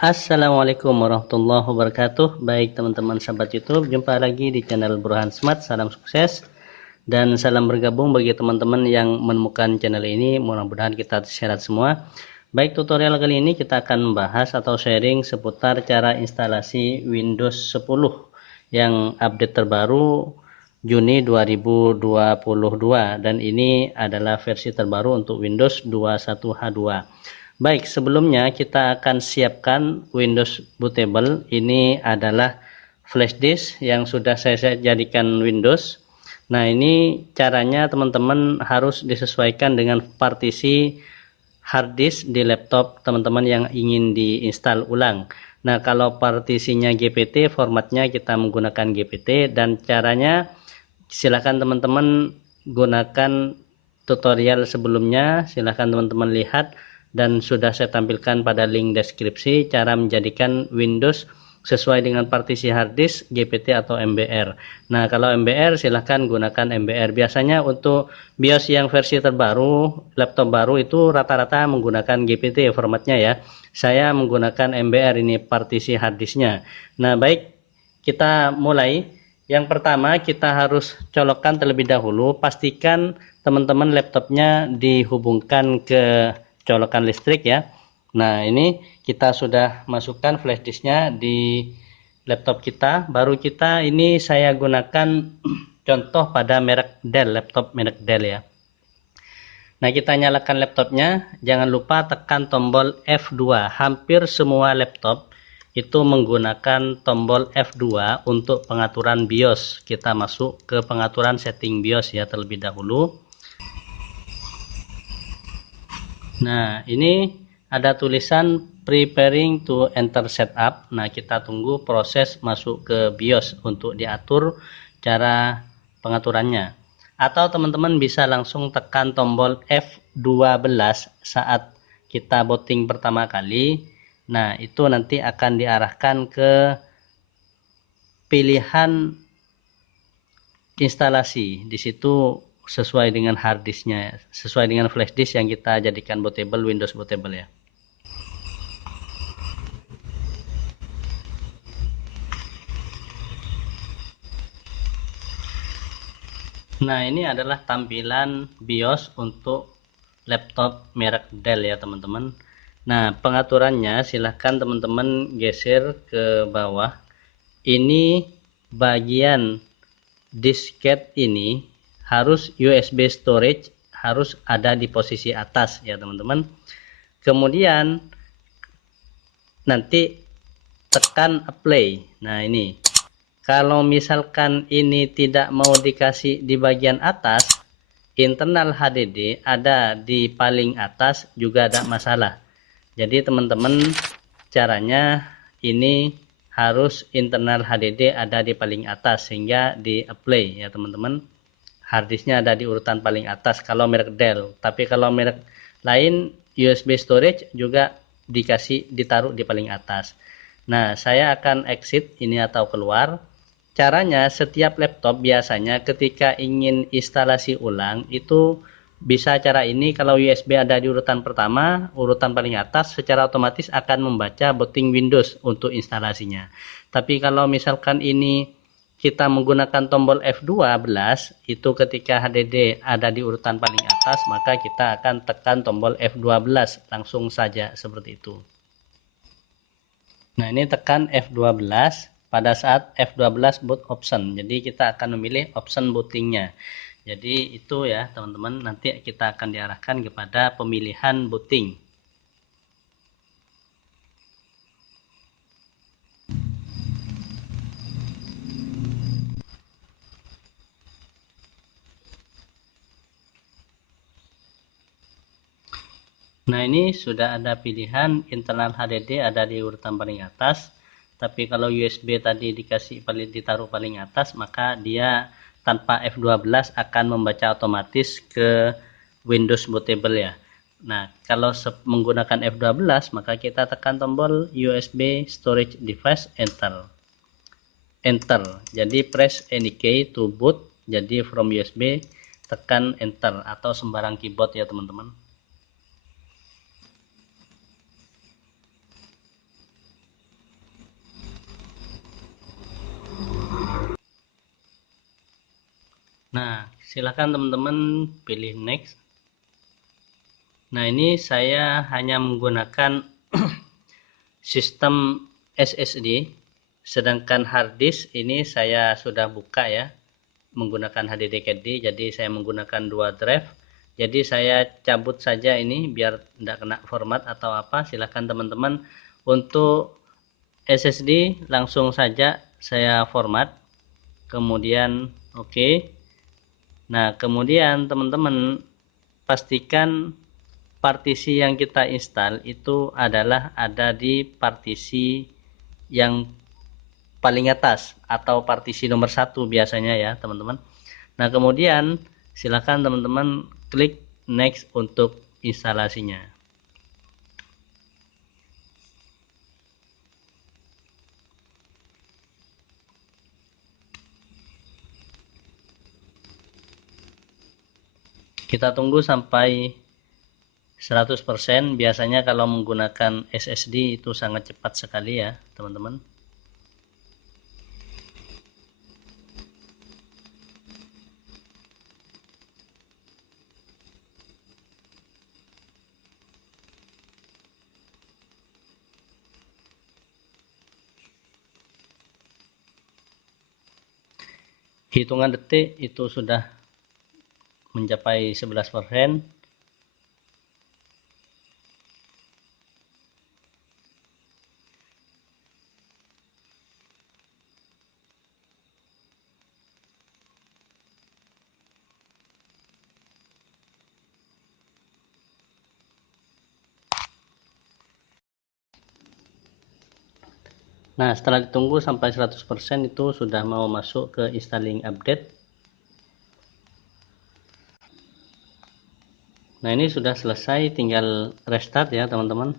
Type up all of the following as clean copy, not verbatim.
Assalamualaikum warahmatullahi wabarakatuh. Baik teman-teman sahabat YouTube, jumpa lagi di channel Burhan Smart. Salam sukses dan salam bergabung bagi teman-teman yang menemukan channel ini. Mudah-mudahan kita sehat semua. Baik, tutorial kali ini kita akan membahas atau sharing seputar cara instalasi Windows 10 yang update terbaru Juni 2022, dan ini adalah versi terbaru untuk Windows 21H2. Baik, sebelumnya kita akan siapkan Windows bootable. Ini adalah flash disk yang sudah saya jadikan Windows. Nah, ini caranya teman-teman harus disesuaikan dengan partisi hard disk di laptop teman-teman yang ingin diinstal ulang. Nah, kalau partisinya GPT, formatnya kita menggunakan GPT, dan caranya silahkan teman-teman gunakan tutorial sebelumnya, silahkan teman-teman lihat, dan sudah saya tampilkan pada link deskripsi cara menjadikan Windows sesuai dengan partisi hard disk, GPT atau MBR. Nah, kalau MBR silahkan gunakan MBR. Biasanya untuk BIOS yang versi terbaru, laptop baru itu rata-rata menggunakan GPT formatnya ya. Saya menggunakan MBR, ini partisi hard disknya. Nah, baik, kita mulai. Yang pertama, kita harus colokkan terlebih dahulu, pastikan teman-teman laptopnya dihubungkan ke colokan listrik ya. Nah, ini kita sudah masukkan flash disknya di laptop kita. Baru kita, ini saya gunakan contoh pada merek Dell, laptop merek Dell ya. Nah, kita nyalakan laptopnya, jangan lupa tekan tombol F2. Hampir semua laptop itu menggunakan tombol F2 untuk pengaturan BIOS. Kita masuk ke pengaturan setting BIOS ya terlebih dahulu. Nah, ini ada tulisan preparing to enter setup. Nah, kita tunggu proses masuk ke BIOS untuk diatur cara pengaturannya. Atau teman-teman bisa langsung tekan tombol F12 saat kita booting pertama kali. Nah, itu nanti akan diarahkan ke pilihan instalasi. Di situ sesuai dengan hard disknya, sesuai dengan flash disk yang kita jadikan bootable, Windows bootable ya. Nah, ini adalah tampilan BIOS untuk laptop merek Dell ya teman-teman. Nah, pengaturannya silahkan teman-teman geser ke bawah. Ini bagian disket ini harus USB storage, harus ada di posisi atas ya teman-teman. Kemudian nanti tekan apply. Nah, ini kalau misalkan ini tidak mau dikasih di bagian atas, internal HDD ada di paling atas juga ada masalah. Jadi teman-teman, caranya ini harus internal HDD ada di paling atas sehingga di apply ya teman-teman. Harddisknya ada di urutan paling atas kalau merek Dell. Tapi kalau merek lain, USB storage juga ditaruh di paling atas. Nah, saya akan exit ini atau keluar. Caranya, setiap laptop biasanya ketika ingin instalasi ulang itu bisa cara ini. Kalau USB ada di urutan pertama, urutan paling atas, secara otomatis akan membaca booting Windows untuk instalasinya. Tapi kalau misalkan ini kita menggunakan tombol F12, itu ketika HDD ada di urutan paling atas, maka kita akan tekan tombol F12 langsung saja seperti itu. Nah, ini tekan F12 pada saat F12 boot option. Jadi kita akan memilih option bootingnya. Jadi itu ya teman-teman, nanti kita akan diarahkan kepada pemilihan booting. Nah, ini sudah ada pilihan internal HDD ada di urutan paling atas. Tapi kalau USB tadi ditaruh paling atas, maka dia tanpa F12 akan membaca otomatis ke Windows bootable ya. Nah, kalau menggunakan F12, maka kita tekan tombol USB storage device enter. Jadi press any key to boot. Jadi from USB tekan enter atau sembarang keyboard ya teman-teman. Nah, silakan teman-teman pilih next. Nah, ini saya hanya menggunakan sistem SSD, sedangkan hard disk ini saya sudah buka ya, menggunakan HDD, jadi saya menggunakan dua drive. Jadi saya cabut saja ini biar tidak kena format atau apa. Silakan teman-teman untuk SSD langsung saja saya format, kemudian oke. Nah, kemudian teman-teman pastikan partisi yang kita install itu adalah ada di partisi yang paling atas atau partisi nomor 1 biasanya ya teman-teman. Nah, kemudian silakan teman-teman klik next untuk instalasinya. Kita tunggu sampai 100%. Biasanya kalau menggunakan SSD itu sangat cepat sekali ya teman-teman. Hitungan detik itu sudah mencapai 11%. Nah, setelah ditunggu sampai 100% itu sudah mau masuk ke installing update. Nah, ini sudah selesai, tinggal restart ya teman-teman.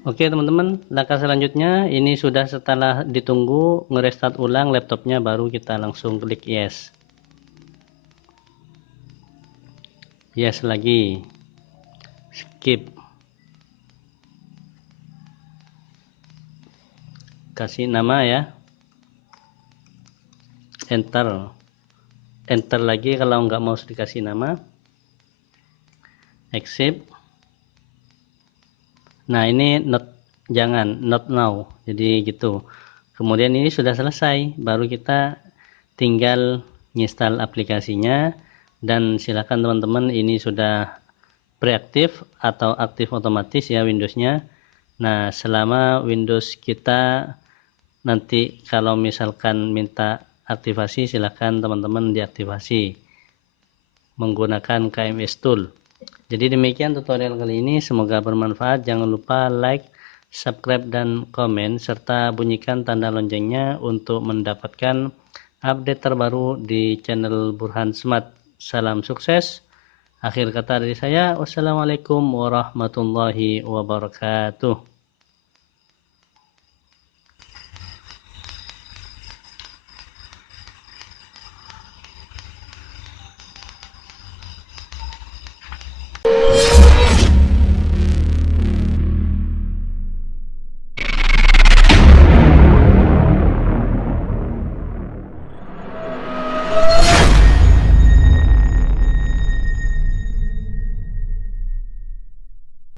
Oke teman-teman, langkah selanjutnya ini sudah setelah ditunggu ngerestart ulang laptopnya, baru kita langsung klik yes. Yes lagi. Skip. Kasih nama ya. Enter. Enter lagi kalau nggak mau dikasih nama. Accept. Nah, ini jangan not now. Jadi gitu. Kemudian ini sudah selesai, baru kita tinggal install aplikasinya, dan silakan teman-teman ini sudah preaktif atau aktif otomatis ya Windowsnya. Nah, selama Windows kita nanti kalau misalkan minta aktivasi, silakan teman-teman diaktifasi menggunakan KMS Tool. Jadi demikian tutorial kali ini, semoga bermanfaat. Jangan lupa like, subscribe, dan komen, serta bunyikan tanda loncengnya untuk mendapatkan update terbaru di channel Burhan Smart. Salam sukses. Akhir kata dari saya, wassalamualaikum warahmatullahi wabarakatuh.